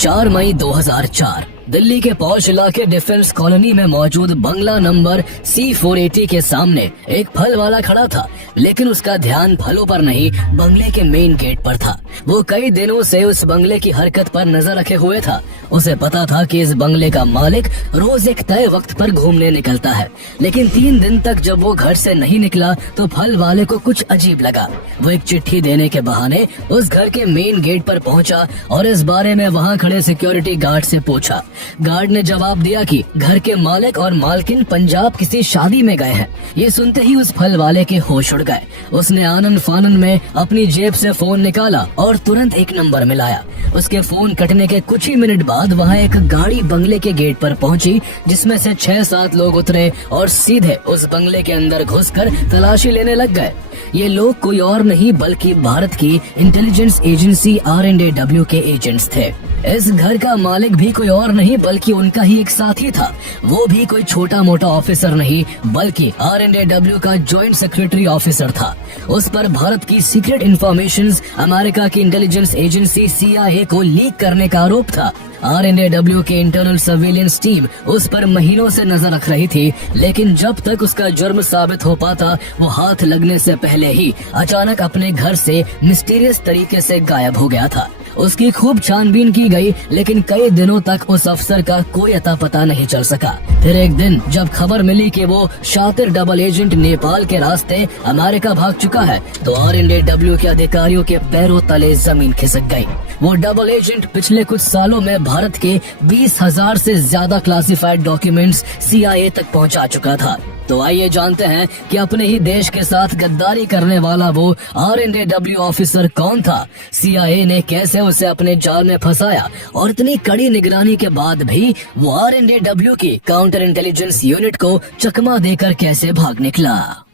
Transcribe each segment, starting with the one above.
4 मई 2004 दिल्ली के पौष इलाके defence colony में मौजूद बंगला नंबर C480 के सामने एक फल वाला खड़ा था, लेकिन उसका ध्यान फलों पर नहीं बंगले के मेन गेट पर था। वो कई दिनों से उस बंगले की हरकत पर नजर रखे हुए था। उसे पता था कि इस बंगले का मालिक रोज एक तय वक्त पर घूमने निकलता है, लेकिन 3 दिन तक जब वो घर से नहीं निकला तो फल वाले को कुछ अजीब लगा। वो एक चिट्ठी देने के बहाने उस घर के मेन गेट पर पहुंचा और इस बारे में वहां खड़े सिक्योरिटी गार्ड से पूछा। गार्ड ने जवाब दिया कि घर के मालिक और मालकिन पंजाब किसी शादी में गए हैं। ये सुनते ही उस फल वाले के होश उड़ गए। उसने आनन फानन में अपनी जेब से फोन निकाला और तुरंत एक नंबर मिलाया। उसके फोन कटने के कुछ ही मिनट बाद वहाँ एक गाड़ी बंगले के गेट पर पहुंची, जिसमें से 6-7 लोग उतरे और सीधे उस बंगले के अंदर घुसकर तलाशी लेने लग गए। ये लोग कोई और नहीं बल्कि भारत की इंटेलिजेंस एजेंसी RNAW के एजेंट्स थे। इस घर का मालिक भी कोई और नहीं बल्कि उनका ही एक साथी था। वो भी कोई छोटा मोटा ऑफिसर नहीं बल्कि RNAW का जॉइंट सेक्रेटरी ऑफिसर था। उस पर भारत की सीक्रेट इंफॉर्मेशंस अमेरिका की इंटेलिजेंस एजेंसी CIA को लीक करने का आरोप था। RNAW के इंटरनल सर्वेलेंस टीम उस पर महीनों से नजर रख रही थी, लेकिन जब तक उसका जुर्म साबित हो पाता वो हाथ लगने से पहले ही अचानक अपने घर से मिस्टीरियस तरीके से गायब हो गया था। उसकी खूब छानबीन की गई, लेकिन कई दिनों तक उस अफसर का कोई अता पता नहीं चल सका। फिर एक दिन जब खबर मिली कि वो शातिर डबल एजेंट नेपाल के रास्ते अमेरिका भाग चुका है, तो RNAW के अधिकारियों के पैरों तले जमीन खिसक गई। वो डबल एजेंट पिछले कुछ सालों में भारत के 20,000 से ज्यादा क्लासिफाइड डॉक्यूमेंट्स CIA तक पहुंचा चुका था। तो आइए जानते हैं कि अपने ही देश के साथ गद्दारी करने वाला वो RNAW ऑफिसर कौन था, CIA ने कैसे उसे अपने जाल में फंसाया और इतनी कड़ी निगरानी के बाद भी वो RNAW की काउंटर इंटेलिजेंस यूनिट को चकमा देकर कैसे भाग निकला।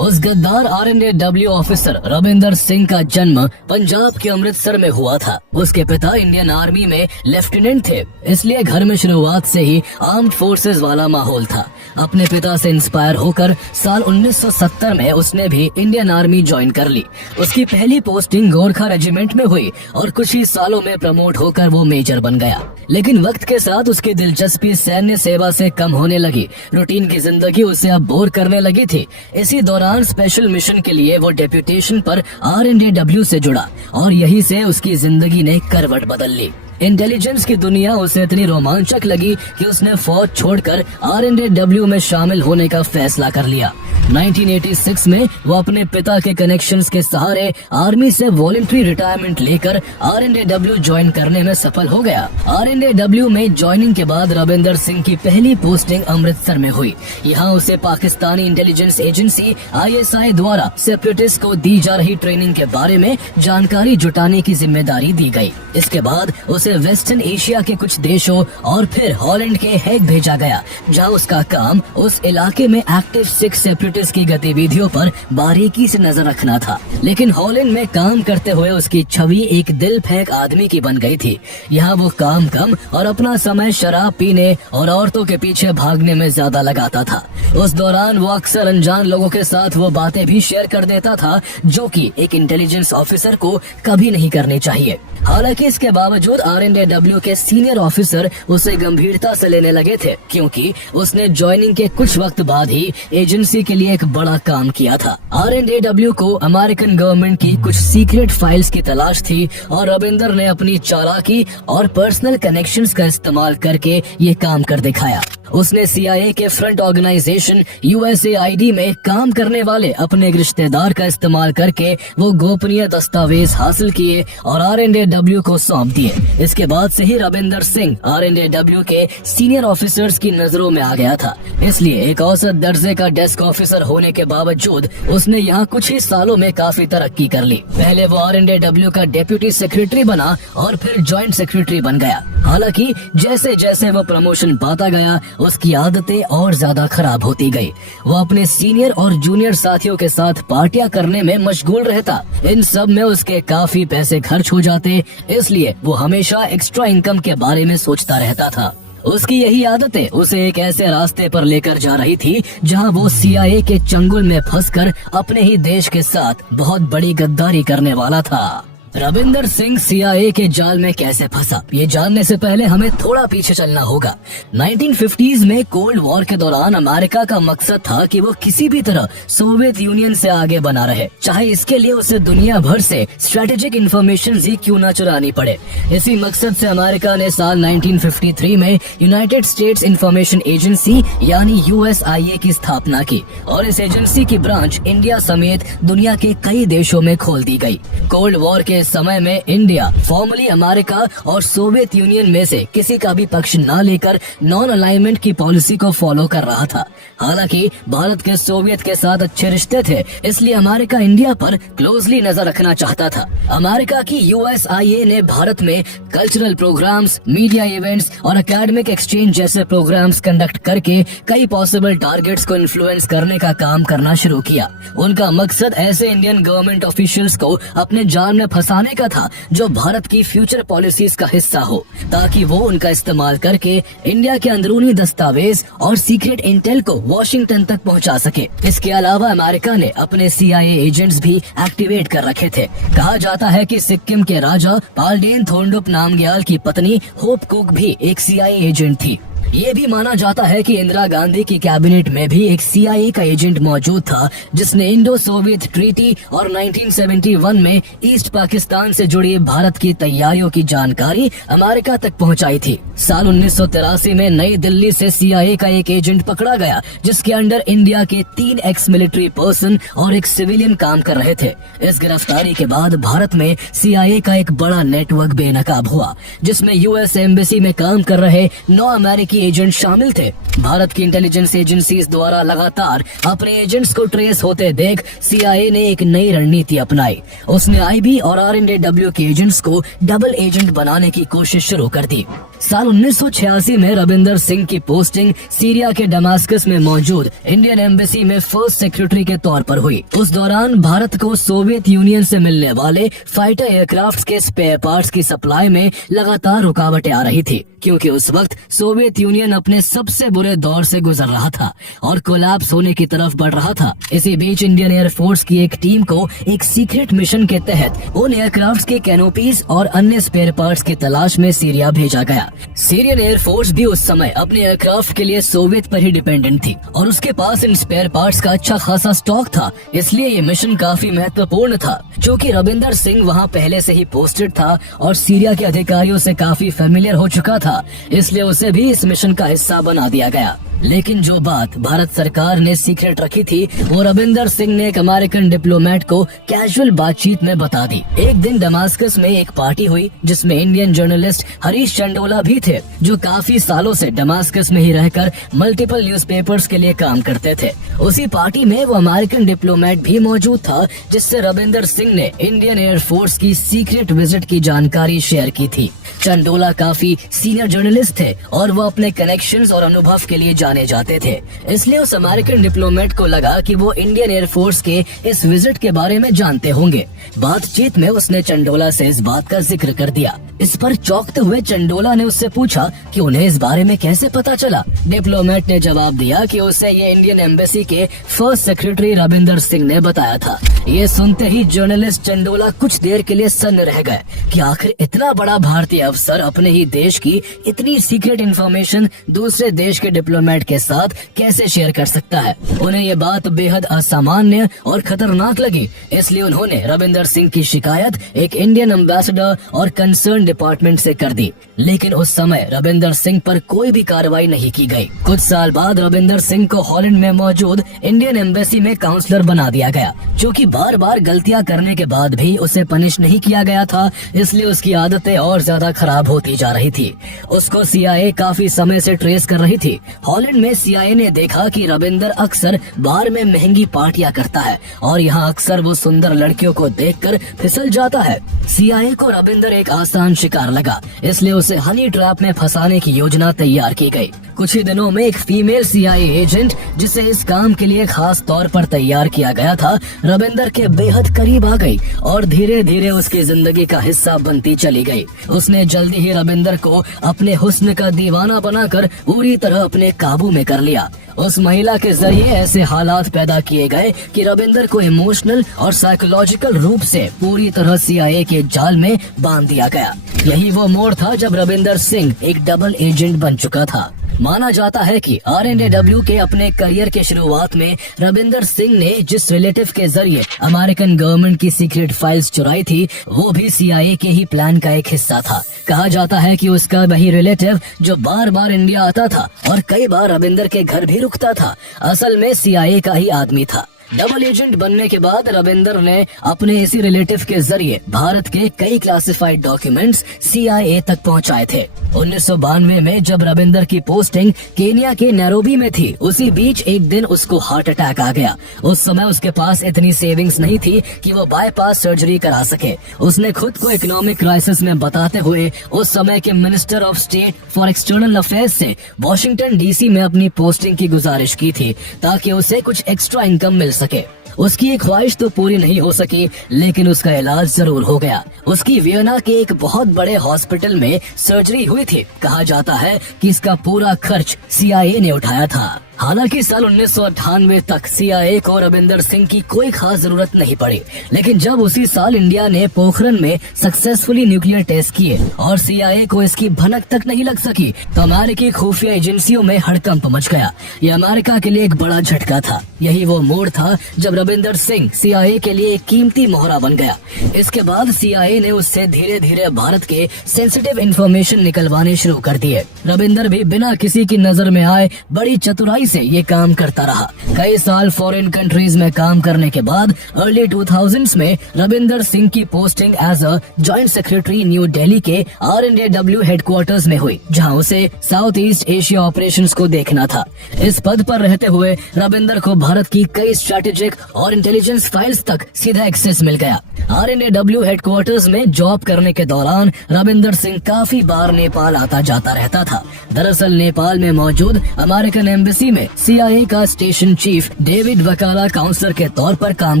उस गद्दार RNAW ऑफिसर रविंदर सिंह का जन्म पंजाब के अमृतसर में हुआ था। उसके पिता इंडियन आर्मी में लेफ्टिनेंट थे, इसलिए घर में शुरुआत से ही आर्म्ड फोर्सेस वाला माहौल था। अपने पिता से इंस्पायर होकर साल 1970 में उसने भी इंडियन आर्मी ज्वाइन कर ली। उसकी पहली पोस्टिंग गोरखा रेजिमेंट में हुई और कुछ ही सालों में प्रमोट होकर वो मेजर बन गया। लेकिन वक्त के साथ उसकी दिलचस्पी सैन्य सेवा से कम होने लगी। रूटीन की जिंदगी उसे अब बोर करने लगी थी। इसी दौरान स्पेशल मिशन के लिए वो डेप्यूटेशन पर RNAW से जुड़ा और यहीं से उसकी जिंदगी ने करवट बदल ली। इंटेलिजेंस की दुनिया उसे इतनी रोमांचक लगी कि उसने फौज छोड़कर RNAW में शामिल होने का फैसला कर लिया। 1986 में वो अपने पिता के कनेक्शंस के सहारे आर्मी से वॉलंटरी रिटायरमेंट लेकर RNAW ज्वाइन करने में सफल हो गया। RNAW में ज्वाइनिंग के बाद रविंदर सिंह की पहली पोस्टिंग अमृतसर में हुई। यहाँ उसे पाकिस्तानी इंटेलिजेंस एजेंसी ISI द्वारा सेपरेटिस्ट को दी जा रही ट्रेनिंग के बारे में जानकारी जुटाने की जिम्मेदारी दी गई। इसके बाद उसे वेस्टर्न एशिया के कुछ देशों और फिर हॉलैंड के हेग भेजा गया, जहाँ उसका काम उस इलाके में एक्टिव सिख सेपरेटिस्ट की गतिविधियों पर बारीकी से नजर रखना था। लेकिन हॉलैंड में काम करते हुए उसकी छवि एक दिल फेंक आदमी की बन गई थी। यहाँ वो काम कम और अपना समय शराब पीने और औरतों के पीछे भागने में ज्यादा लगाता था। उस दौरान वो अक्सर अनजान लोगों के साथ वो बातें भी शेयर कर देता था जो कि एक इंटेलिजेंस ऑफिसर को कभी नहीं करनी चाहिए। हालांकि इसके बावजूद RNAW के सीनियर ऑफिसर उसे गंभीरता से लेने लगे थे, क्योंकि उसने ज्वाइनिंग के कुछ वक्त बाद ही एजेंसी के लिए एक बड़ा काम किया था। RNAW को अमेरिकन गवर्नमेंट की कुछ सीक्रेट फाइल्स की तलाश थी और रविंदर ने अपनी चालाकी और पर्सनल कनेक्शंस का इस्तेमाल करके ये काम कर दिखाया। उसने CIA के फ्रंट ऑर्गेनाइजेशन USAID में काम करने वाले अपने एक रिश्तेदार का इस्तेमाल करके वो गोपनीय दस्तावेज हासिल किए और RNAW को सौंप दिए। इसके बाद से ही रविंदर सिंह RNAW के सीनियर ऑफिसर्स की नजरों में आ गया था। इसलिए एक औसत दर्जे का डेस्क ऑफिसर होने के बावजूद उसने यहाँ कुछ ही सालों में काफी तरक्की कर ली। पहले वो RNAW का डेप्यूटी सेक्रेटरी बना और फिर ज्वाइंट सेक्रेटरी बन गया। हालांकि जैसे जैसे वो प्रमोशन पाता गया उसकी आदतें और ज्यादा खराब होती गई। वो अपने सीनियर और जूनियर साथियों के साथ पार्टियां करने में मशगूल रहता। इन सब में उसके काफी पैसे खर्च हो जाते, इसलिए वो हमेशा एक्स्ट्रा इनकम के बारे में सोचता रहता था। उसकी यही आदतें उसे एक ऐसे रास्ते पर लेकर जा रही थी जहां वो CIA के चंगुल में फंसकर अपने ही देश के साथ बहुत बड़ी गद्दारी करने वाला था। रविंदर सिंह CIA के जाल में कैसे फंसा, ये जानने से पहले हमें थोड़ा पीछे चलना होगा। 1950s में कोल्ड वॉर के दौरान अमेरिका का मकसद था कि वो किसी भी तरह सोवियत यूनियन से आगे बना रहे, चाहे इसके लिए उसे दुनिया भर से स्ट्रेटेजिक इंफॉर्मेशन ही क्यों न चुरानी पड़े। इसी मकसद से अमेरिका ने साल 1953 में यूनाइटेड स्टेट्स इंफॉर्मेशन एजेंसी यानी USIA की स्थापना की और इस एजेंसी की ब्रांच इंडिया समेत दुनिया के कई देशों में खोल दी गई। कोल्ड वॉर के समय में इंडिया फॉर्मली अमेरिका और सोवियत यूनियन में से किसी का भी पक्ष न लेकर नॉन अलाइनमेंट की पॉलिसी को फॉलो कर रहा था। हालांकि भारत के सोवियत के साथ अच्छे रिश्ते थे, इसलिए अमेरिका इंडिया पर क्लोजली नजर रखना चाहता था। अमेरिका की USIA ने भारत में कल्चरल प्रोग्राम्स, मीडिया इवेंट्स और एकेडमिक एक्सचेंज जैसे प्रोग्राम्स कंडक्ट करके कई पॉसिबल टारगेट्स को इन्फ्लुएंस करने का काम करना शुरू किया। उनका मकसद ऐसे इंडियन गवर्नमेंट ऑफिशियल्स को अपने जाल में फंसाने का था जो भारत की फ्यूचर पॉलिसीज का हिस्सा हो, ताकि वो उनका इस्तेमाल करके इंडिया के अंदरूनी दस्तावेज और सीक्रेट इंटेल को वॉशिंगटन तक पहुंचा सके। इसके अलावा अमेरिका ने अपने CIA एजेंट्स भी एक्टिवेट कर रखे थे। कहा जाता है कि सिक्किम के राजा पाल्डेन थोंडुप नामग्याल की पत्नी होप कुक भी एक CIA एजेंट थी। ये भी माना जाता है कि इंदिरा गांधी की कैबिनेट में भी एक CIA का एजेंट मौजूद था जिसने इंडो सोवियत ट्रीटी और 1971 में ईस्ट पाकिस्तान से जुड़ी भारत की तैयारियों की जानकारी अमेरिका तक पहुंचाई थी। साल 1983 में नई दिल्ली से CIA का एक एजेंट पकड़ा गया जिसके अंडर इंडिया के 3 एक्स मिलिट्री पर्सन और एक सिविलियन काम कर रहे थे। इस गिरफ्तारी के बाद भारत में CIA का एक बड़ा नेटवर्क बेनकाब हुआ जिसमें US एम्बेसी में काम कर रहे 9 अमेरिकी एजेंट शामिल थे। भारत की इंटेलिजेंस एजेंसीज द्वारा लगातार अपने एजेंट्स को ट्रेस होते देख CIA ने एक नई रणनीति अपनाई। उसने IB और RNDW के एजेंट्स को डबल एजेंट बनाने की कोशिश शुरू कर दी। साल 1986 में रविंदर सिंह की पोस्टिंग सीरिया के दमास्कस में मौजूद इंडियन एम्बेसी में फर्स्ट सेक्रेटरी के तौर पर हुई। उस दौरान भारत को सोवियत यूनियन से मिलने वाले फाइटर एयरक्राफ्ट के स्पेयर पार्ट्स की सप्लाई में लगातार रुकावटें आ रही थी, क्योंकि उस वक्त सोवियत यूनियन अपने सबसे बुरे दौर से गुजर रहा था और कोलैप्स होने की तरफ बढ़ रहा था। इसी बीच इंडियन एयरफोर्स की एक टीम को एक सीक्रेट मिशन के तहत उन एयरक्राफ्ट के कैनोपीज और अन्य स्पेयर पार्ट्स की तलाश में सीरिया भेजा गया। सीरियन एयरफोर्स भी उस समय अपने एयरक्राफ्ट के लिए सोवियत पर ही डिपेंडेंट थी और उसके पास इन स्पेयर पार्ट्स का अच्छा खासा स्टॉक था, इसलिए ये मिशन काफी महत्वपूर्ण था। चूँकि रविंदर सिंह वहाँ पहले से ही पोस्टेड था और सीरिया के अधिकारियों से काफी फेमिलियर हो चुका था, इसलिए उसे भी इस मिशन का हिस्सा बना दिया गया। लेकिन जो बात भारत सरकार ने सीक्रेट रखी थी वो रविंदर सिंह ने एक अमेरिकन डिप्लोमेट को कैजुअल बातचीत में बता दी। एक दिन दमास्कस में एक पार्टी हुई जिसमें इंडियन जर्नलिस्ट हरीश चंडोला भी थे, जो काफी सालों से दमास्कस में ही रहकर मल्टीपल न्यूज़पेपर्स के लिए काम करते थे। उसी पार्टी में वो अमेरिकन डिप्लोमेट भी मौजूद था जिससे रविंदर सिंह ने इंडियन एयरफोर्स की सीक्रेट विजिट की जानकारी शेयर की थी। चंडोला काफी सीनियर जर्नलिस्ट थे और वो अपने कनेक्शंस और अनुभव के लिए जाने जाते थे, इसलिए उस अमेरिकन डिप्लोमेट को लगा कि वो इंडियन एयरफोर्स के इस विजिट के बारे में जानते होंगे। बातचीत में उसने चंडोला से इस बात का जिक्र कर दिया। इस पर चौंकते हुए चंडोला ने उससे पूछा कि उन्हें इस बारे में कैसे पता चला। डिप्लोमेट ने जवाब दिया कि उसे ये इंडियन एम्बेसी के फर्स्ट सेक्रेटरी रविंदर सिंह ने बताया था। ये सुनते ही जर्नलिस्ट चंडोला कुछ देर के लिए सन्न रह गए कि आखिर इतना बड़ा भारतीय अफसर अपने ही देश की इतनी सीक्रेट इंफॉर्मेशन दूसरे देश के डिप्लोमेट के साथ कैसे शेयर कर सकता है। उन्हें ये बात बेहद असामान्य और खतरनाक लगी, इसलिए उन्होंने रविंदर सिंह की शिकायत एक इंडियन एम्बेसडर और कंसर्न डिपार्टमेंट से कर दी। लेकिन उस समय रविंदर सिंह पर कोई भी कार्रवाई नहीं की गई। कुछ साल बाद रविंदर सिंह को हॉलैंड में मौजूद इंडियन एम्बेसी में काउंसलर बना दिया गया। क्योंकि बार बार गलतियां करने के बाद भी उसे पनिश नहीं किया गया था, इसलिए उसकी आदतें और ज्यादा खराब होती जा रही थी। उसको CIA काफी समय से ट्रेस कर रही थी। हॉलैंड में CIA ने देखा कि रविंदर अक्सर बार में महंगी पार्टियां करता है और यहाँ अक्सर वो सुंदर लड़कियों को देखकर फिसल जाता है। CIA को रविंदर एक आसान शिकार लगा, इसलिए उसे हनी ट्रैप में फंसाने की योजना तैयार की गई। कुछ ही दिनों में एक फीमेल CIA एजेंट, जिसे इस काम के लिए खास तौर पर तैयार किया गया था, रविंदर के बेहद करीब आ गई और धीरे धीरे उसकी जिंदगी का हिस्सा बनती चली गई। उसने जल्दी ही रविंदर को अपने हुस्न का दीवाना बनाकर पूरी तरह अपने काबू में कर लिया। उस महिला के जरिए ऐसे हालात पैदा किए गए कि रविंदर को इमोशनल और साइकोलॉजिकल रूप से पूरी तरह CIA के जाल में बांध दिया गया। यही वो मोड़ था जब रविंदर सिंह एक डबल एजेंट बन चुका था। माना जाता है कि RNAW के अपने करियर के शुरुआत में रविंदर सिंह ने जिस रिलेटिव के जरिए अमेरिकन गवर्नमेंट की सीक्रेट फाइल्स चुराई थी, वो भी CIA के ही प्लान का एक हिस्सा था। कहा जाता है कि उसका वही रिलेटिव जो बार बार इंडिया आता था और कई बार रविंदर के घर भी रुकता था, असल में CIA का ही आदमी था। डबल एजेंट बनने के बाद रविंदर ने अपने इसी रिलेटिव के जरिए भारत के कई क्लासिफाइड डॉक्यूमेंट्स CIA तक पहुंचाए थे। 1992 में जब रविंदर की पोस्टिंग केनिया के नैरोबी में थी, उसी बीच एक दिन उसको हार्ट अटैक आ गया। उस समय उसके पास इतनी सेविंग्स नहीं थी कि वो बाईपास सर्जरी करा सके। उसने खुद को इकोनॉमिक क्राइसिस में बताते हुए उस समय के minister of state for external affairs से वॉशिंगटन DC में अपनी पोस्टिंग की गुजारिश की थी, ताकि उसे कुछ एक्स्ट्रा इनकम मिल सके। उसकी एक ख्वाहिश तो पूरी नहीं हो सकी, लेकिन उसका इलाज जरूर हो गया। उसकी वियना के एक बहुत बड़े हॉस्पिटल में सर्जरी हुई थी। कहा जाता है कि इसका पूरा खर्च CIA ने उठाया था। हालांकि साल 1998 तक CIA को रविंदर सिंह की कोई खास जरूरत नहीं पड़ी, लेकिन जब उसी साल इंडिया ने पोखरण में सक्सेसफुली न्यूक्लियर टेस्ट किए और CIA को इसकी भनक तक नहीं लग सकी, तो अमेरिकी खुफिया एजेंसियों में हड़कंप मच गया। ये अमेरिका के लिए एक बड़ा झटका था। यही वो मोड़ था जब रविंदर सिंह CIA के लिए एक कीमती मोहरा बन गया। इसके बाद CIA ने उससे धीरे धीरे भारत के सेंसिटिव इंफॉर्मेशन निकलवाने शुरू कर दिए। रविंदर भी बिना किसी की नजर में आए बड़ी चतुराई से ये काम करता रहा। कई साल फॉरेन कंट्रीज में काम करने के बाद अर्ली 2000s में रविंदर सिंह की posting as a joint secretary new Delhi के RNAW हेडक्वार्टर्स में हुई, जहां उसे साउथ ईस्ट एशिया ऑपरेशंस को देखना था। इस पद पर रहते हुए रविंदर को भारत की कई स्ट्रेटेजिक और इंटेलिजेंस फाइल्स तक सीधा एक्सेस मिल गया। RNAW हेडक्वार्टर्स में जॉब करने के दौरान रविंदर सिंह काफी बार नेपाल आता जाता रहता था। दरअसल नेपाल में मौजूद अमेरिकन एम्बेसी में CIA का स्टेशन चीफ डेविड वकाला काउंसलर के तौर पर काम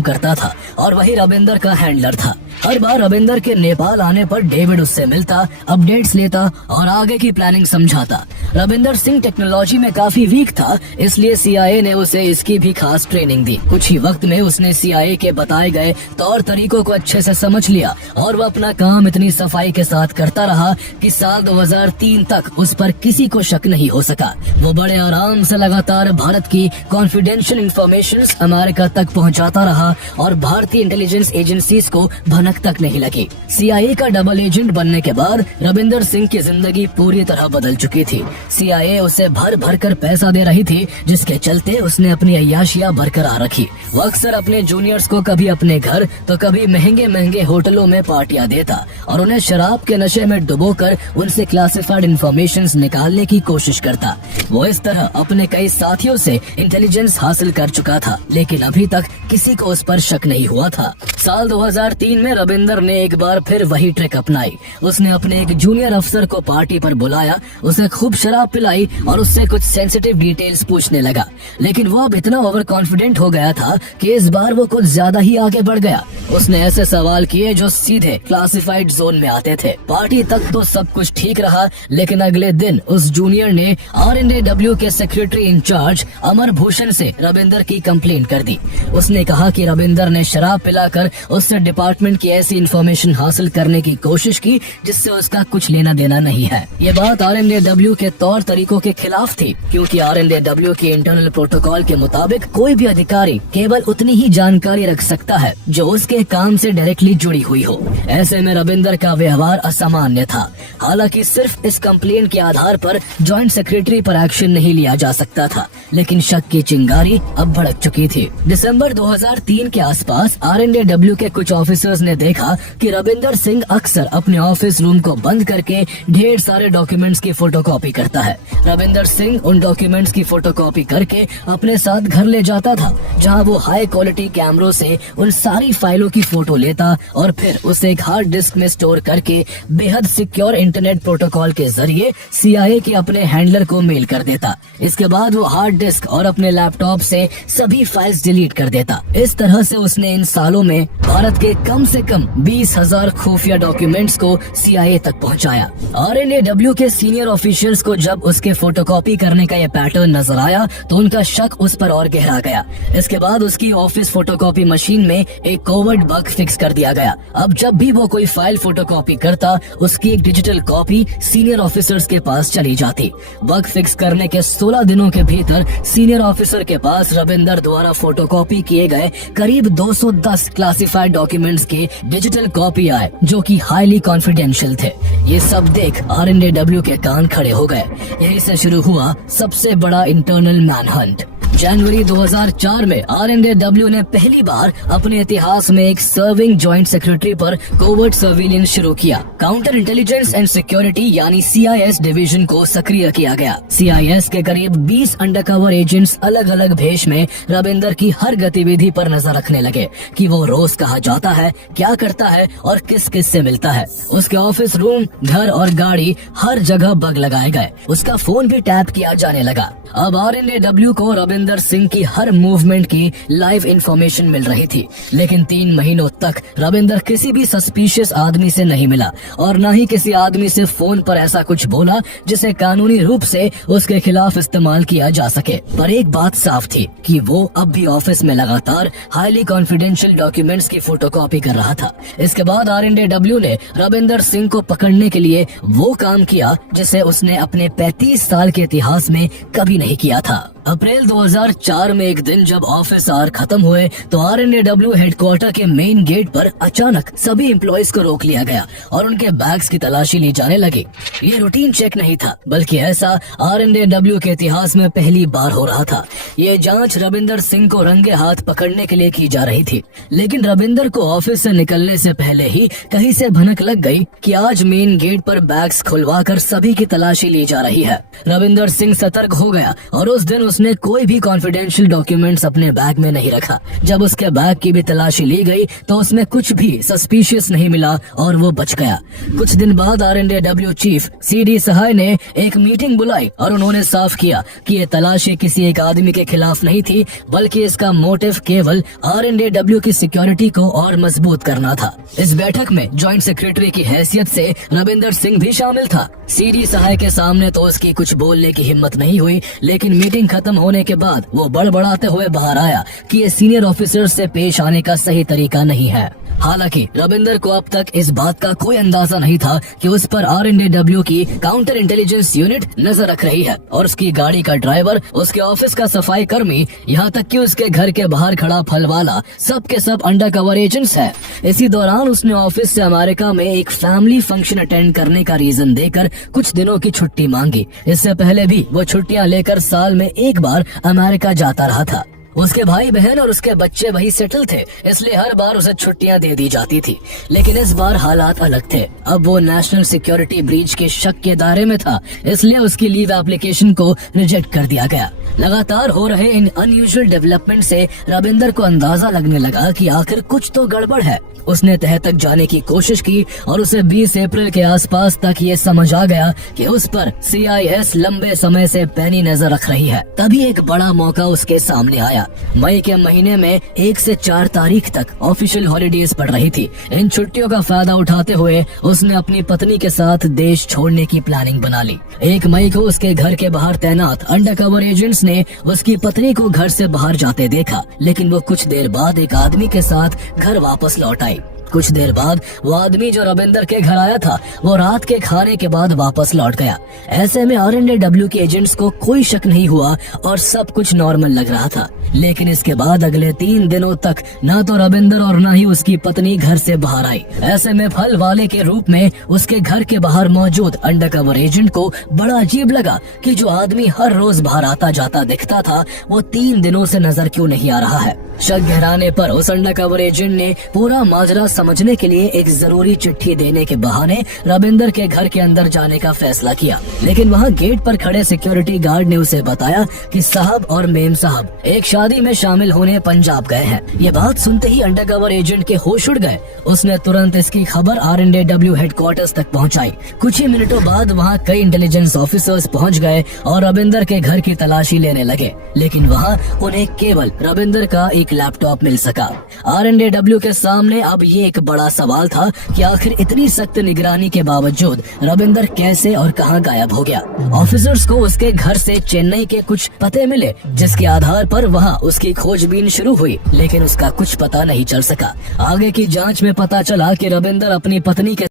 करता था और वही रविंदर का हैंडलर था। हर बार रविंदर के नेपाल आने पर डेविड उससे मिलता, अपडेट्स लेता और आगे की प्लानिंग समझाता। रविंदर सिंह टेक्नोलॉजी में काफी वीक था, इसलिए CIA ने उसे इसकी भी खास ट्रेनिंग दी। कुछ ही वक्त में उसने CIA के बताए गए तौर तरीकों को अच्छे से समझ लिया और वह अपना काम इतनी सफाई के साथ करता रहा कि साल 2003 तक उस पर किसी को शक नहीं हो सका। वो बड़े आराम से लगातार भारत की कॉन्फिडेंशियल इंफॉर्मेशंस अमेरिका तक पहुंचाता रहा और भारतीय इंटेलिजेंस एजेंसीज को भनक तक नहीं लगी। CIA का डबल एजेंट बनने के बाद रविंदर सिंह की जिंदगी पूरी तरह बदल चुकी थी। CIA उसे भर भर कर पैसा दे रही थी, जिसके चलते उसने अपनी अय्याशियां बरकरार रखी। वो अक्सर अपने जूनियर्स को कभी अपने घर तो कभी महंगे महंगे होटलों में पार्टियां देता और उन्हें शराब के नशे में डुबोकर उनसे क्लासिफाइड इंफॉर्मेशंस निकालने की कोशिश करता। वो इस तरह अपने कई साथियों से इंटेलिजेंस हासिल कर चुका था, लेकिन अभी तक किसी को उस पर शक नहीं हुआ था। साल 2003 में रविंदर ने एक बार फिर वही ट्रिक अपनाई। उसने अपने एक जूनियर अफसर को पार्टी पर बुलाया, उसे खूब शराब पिलाई और उससे कुछ सेंसिटिव डिटेल्स पूछने लगा। लेकिन वो अब इतना ओवर कॉन्फिडेंट हो गया था कि इस बार वो कुछ ज्यादा ही आगे बढ़ गया। उसने ऐसे सवाल किए जो सीधे क्लासिफाइड जोन में आते थे। पार्टी तक तो सब कुछ ठीक रहा, लेकिन अगले दिन उस जूनियर ने RNAW के सेक्रेटरी इंचार्ज अमर भूषण से रविंदर की कंप्लेंट कर दी। उसने कहा कि रविंदर ने शराब पिलाकर उससे डिपार्टमेंट की ऐसी इंफॉर्मेशन हासिल करने की कोशिश की जिससे उसका कुछ लेना देना नहीं है। ये बात RNAW के तौर तरीकों के खिलाफ थी, क्योंकि RNAW के इंटरनल प्रोटोकॉल के मुताबिक कोई भी अधिकारी केवल उतनी ही जानकारी रख सकता है जो उसके काम से डायरेक्टली जुड़ी हुई हो। ऐसे में रविंदर का व्यवहार असामान्य था। हालांकि सिर्फ इस कंप्लेंट के आधार पर जॉइंट सेक्रेटरी पर एक्शन नहीं लिया जा सकता था, लेकिन शक की चिंगारी अब भड़क चुकी थी। दिसंबर 2003 के आसपास RNDW के कुछ ऑफिसर्स ने देखा कि रविंदर सिंह अक्सर अपने ऑफिस रूम को बंद करके ढेर सारे डॉक्यूमेंट्स की फोटोकॉपी करता है। रविंदर सिंह उन डॉक्यूमेंट्स की फोटोकॉपी करके अपने साथ घर ले जाता था, जहां वो हाई क्वालिटी कैमरों से उन सारी फाइलों की फोटो लेता और फिर उसे एक हार्ड डिस्क में स्टोर करके बेहद सिक्योर इंटरनेट प्रोटोकॉल के जरिए CIA के अपने हैंडलर को मेल कर देता। इसके बाद वो हार्ड डिस्क और अपने लैपटॉप से सभी फाइल्स डिलीट कर देता। इस तरह से उसने इन सालों में भारत के कम से कम 20,000 खुफिया डॉक्यूमेंट्स को CIA तक पहुंचाया। RNDW के सीनियर ऑफिशियल्स को जब उसके फोटोकॉपी करने का ये पैटर्न नजर आया तो उनका शक उस पर और गहरा गया। इसके बाद उसकी ऑफिस फोटोकॉपी मशीन में एक कोवर्ट बग फिक्स कर दिया गया। अब जब भी वो कोई फाइल फोटोकॉपी करता, उसकी एक डिजिटल कॉपी सीनियर ऑफिसर्स के पास चली जाती। बग फिक्स करने के 16 दिनों के भीतर सीनियर ऑफिसर के पास रविंदर द्वारा फोटोकॉपी किए गए करीब 210 क्लासिफाइड डॉक्यूमेंट्स के डिजिटल कॉपी आए, जो कि हाईली कॉन्फिडेंशियल थे। ये सब देख RNDW के कान खड़े हो गए। यहीं से शुरू हुआ सबसे बड़ा इंटरनल मैनहंट। जनवरी 2004 में RNDW ने पहली बार अपने इतिहास में एक सर्विंग जॉइंट सेक्रेटरी पर कोवर्ट सर्विलेंस शुरू किया। काउंटर इंटेलिजेंस एंड सिक्योरिटी यानी CIS डिवीजन को सक्रिय किया गया। CIS के करीब 20 अंडरकवर एजेंट्स अलग अलग भेष में रविंदर की हर गतिविधि पर नजर रखने लगे कि वो रोज कहाँ जाता है, क्या करता है और किस किस से मिलता है। उसके ऑफिस रूम, घर और गाड़ी हर जगह बग लगाए गए। उसका फोन भी टैप किया जाने लगा। अब RNDW को रविंदर सिंह की हर मूवमेंट की लाइव इंफॉर्मेशन मिल रही थी, लेकिन 3 महीनों तक रविंदर किसी भी सस्पिशियस आदमी से नहीं मिला और न ही किसी आदमी से फोन पर ऐसा कुछ बोला जिसे कानूनी रूप से उसके खिलाफ इस्तेमाल किया जा सके। पर एक बात साफ थी कि वो अब भी ऑफिस में लगातार हाईली कॉन्फिडेंशियल डॉक्यूमेंट्स की फोटोकॉपी कर रहा था। इसके बाद RNDW ने रविंदर सिंह को पकड़ने के लिए वो काम किया जिसे उसने अपने 35 साल के इतिहास में कभी नहीं किया था। अप्रैल 2004 में एक दिन जब ऑफिस आवर खत्म हुए तो RNDW हेडक्वार्टर के मेन गेट पर अचानक सभी एम्प्लॉइज को रोक लिया गया और उनके बैग्स की तलाशी ली जाने लगी। ये रूटीन चेक नहीं था, बल्कि ऐसा RNDW के इतिहास में पहली बार हो रहा था। ये जांच रविंदर सिंह को रंगे हाथ पकड़ने के लिए की जा रही थी, लेकिन रविंदर को ऑफिस से निकलने से पहले ही कहीं से भनक लग गई कि आज मेन गेट पर बैग्स खुलवा कर सभी की तलाशी ली जा रही है। रविंदर सिंह सतर्क हो गया और उस दिन उसने कोई भी कॉन्फिडेंशियल डॉक्यूमेंट्स अपने बैग में नहीं रखा। जब उसके बैग की भी तलाशी ली गई तो उसमें कुछ भी सस्पिशियस नहीं मिला और वो बच गया। कुछ दिन बाद RNDW चीफ CD सहाय ने एक मीटिंग बुलाई और उन्होंने साफ किया कि ये तलाशी किसी एक आदमी के खिलाफ नहीं थी, बल्कि इसका मोटिव केवल RNDW की सिक्योरिटी को और मजबूत करना था। इस बैठक में जॉइंट सेक्रेटरी की हैसियत से रविंदर सिंह भी शामिल था। CD सहाय के सामने तो उसकी कुछ बोलने की हिम्मत नहीं हुई, लेकिन मीटिंग खत्म होने के बाद वो बड़बड़ाते हुए बाहर आया कि ये सीनियर ऑफिसर से पेश आने का सही तरीका नहीं है। हालांकि रविंदर को अब तक इस बात का कोई अंदाजा नहीं था कि उस पर RNDW की काउंटर इंटेलिजेंस यूनिट नजर रख रही है और उसकी गाड़ी का ड्राइवर, उसके ऑफिस का सफाई कर्मी, यहाँ तक कि उसके घर के बाहर खड़ा फल वाला, सब के सब अंडरकवर एजेंट्स है। इसी दौरान उसने ऑफिस से अमेरिका में एक फैमिली फंक्शन अटेंड करने का रीजन देकर कुछ दिनों की छुट्टी मांगी। इससे पहले भी वो छुट्टियां लेकर साल में एक बार अमेरिका जाता रहा था। उसके भाई बहन और उसके बच्चे वही सेटल थे, इसलिए हर बार उसे छुट्टियां दे दी जाती थी। लेकिन इस बार हालात अलग थे। अब वो नेशनल सिक्योरिटी ब्रीच के शक के दायरे में था, इसलिए उसकी लीव एप्लीकेशन को रिजेक्ट कर दिया गया। लगातार हो रहे इन अनयूजुअल डेवलपमेंट से रविंदर को अंदाजा लगने लगा कि आखिर कुछ तो गड़बड़ है। उसने तह तक जाने की कोशिश की और उसे 20 अप्रैल के आसपास तक ये समझ आ गया कि उस पर CIS लंबे समय से पैनी नजर रख रही है। तभी एक बड़ा मौका उसके सामने आया। मई के महीने में 1 से 4 तारीख तक ऑफिशियल हॉलीडेज पड़ रही थी। इन छुट्टियों का फायदा उठाते हुए उसने अपनी पत्नी के साथ देश छोड़ने की प्लानिंग बना ली। 1 मई को उसके घर के बाहर तैनात अंडरकवर एजेंट्स ने उसकी पत्नी को घर से बाहर जाते देखा, लेकिन वो कुछ देर बाद एक आदमी के साथ घर वापस लौट आई। कुछ देर बाद वो आदमी जो रविंदर के घर आया था, वो रात के खाने के बाद वापस लौट गया। ऐसे में RNDW के एजेंट्स को कोई शक नहीं हुआ और सब कुछ नॉर्मल लग रहा था। लेकिन इसके बाद अगले 3 दिनों तक ना तो रविंदर और ना ही उसकी पत्नी घर से बाहर आई। ऐसे में फल वाले के रूप में उसके घर के बाहर मौजूद अंडरकवर एजेंट को बड़ा अजीब लगा कि जो आदमी हर रोज बाहर आता जाता दिखता था वो 3 दिनों से नजर क्यों नहीं आ रहा है। शक गहराने पर उस अंडरकवर एजेंट ने पूरा माजरा समझने के लिए एक जरूरी चिट्ठी देने के बहाने रविंदर के घर के अंदर जाने का फैसला किया। लेकिन वहाँ गेट पर खड़े सिक्योरिटी गार्ड ने उसे बताया कि साहब और मेम साहब एक शादी में शामिल होने पंजाब गए हैं। ये बात सुनते ही अंडरकवर एजेंट के होश उड़ गए। उसने तुरंत इसकी खबर RNW हेडक्वार्टर्स तक पहुंचाई। कुछ ही मिनटों बाद वहां कई इंटेलिजेंस ऑफिसर्स पहुंच गए और रविंदर के घर की तलाशी लेने लगे। लेकिन वहां उन्हें केवल रविंदर का एक लैपटॉप मिल सका। RNW के सामने अब ये एक बड़ा सवाल था कि आखिर इतनी सख्त निगरानी के बावजूद रविंदर कैसे और कहां गायब हो गया। ऑफिसर्स को उसके घर से चेन्नई के कुछ पते मिले जिसके आधार पर वहां उसकी खोजबीन शुरू हुई, लेकिन उसका कुछ पता नहीं चल सका। आगे की जांच में पता चला कि रविंदर अपनी पत्नी के